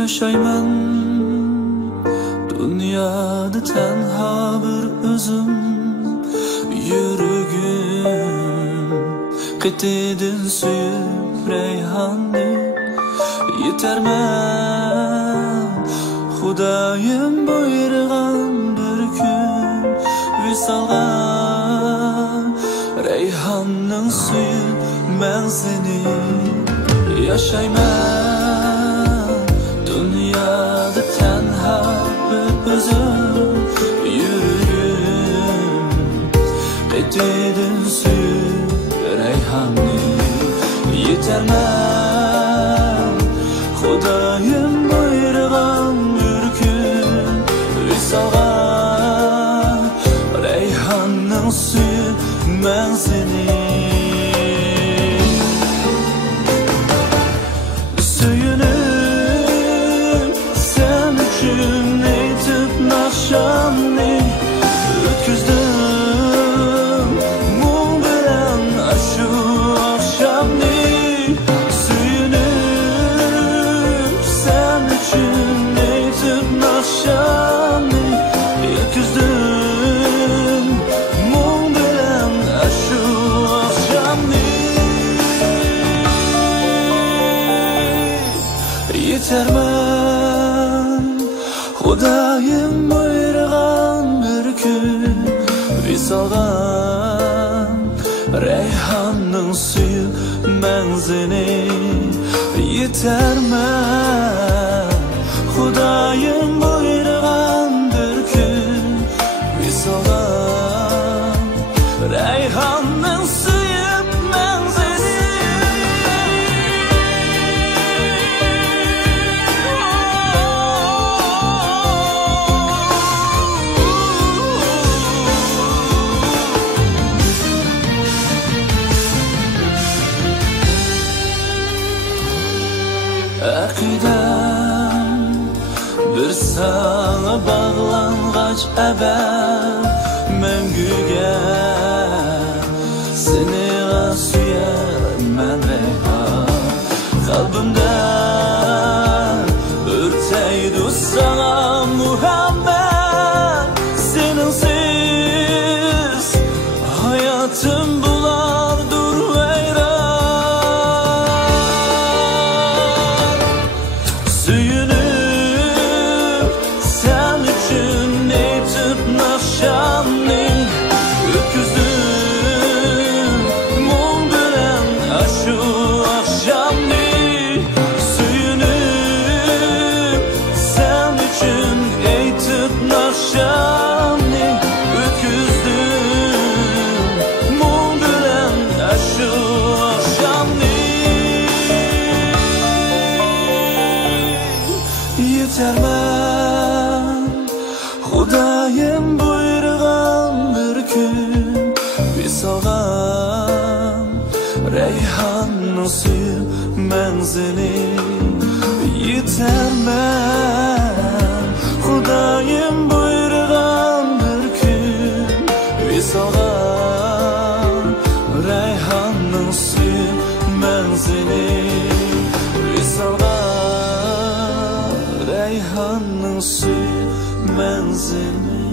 Yaşayman dünyada tenha bir özüm, yürügüm qitidin suyup reyhanni. Yetermen Xudayim buyurgan bir gün visalga, reyhanning suyu men seni. Yaşayman dünyada tenha bir özüm, yürüyüm qitidin suyup reyhanni. Yetermen Xudayim buyurgan bir gün visalga, reyhanning suyu men seni. Söyünüp sen üçün eytip nakşamni ötküzdüm mum bilen aşu akşamni. Söyünüp sen üçün eytip nakşamni ötküzdüm mum bilen aşu akşamni. Yetermen Xudayim buyurgan bir gün visalga, reyhanning suyu men seni. Yetermen Xudayim buyurgan bir gün visalga, reyhanning suyu men seni. Akidem bir sana bağlangaç ebed mengüge, seni süyer men reyhan. Kalbimde örteydi sana Muhammed, seninsiz hayatım bulardır veyran. Söyünüp sen üçün eytip nakşamni ötküzdüm mum bilen aşu akşamni. Söyünüp sen üçün eytip nakşamni ötküzdüm mum bilen aşu akşamni. Yetermen Xudayim buyurgan bir gün visalga, reyhanning suyu men seni. Yetermen Xudayim buyurgan bir gün visalga, reyhanning suyu men seni. Visalga, reyhanning suyu men seni.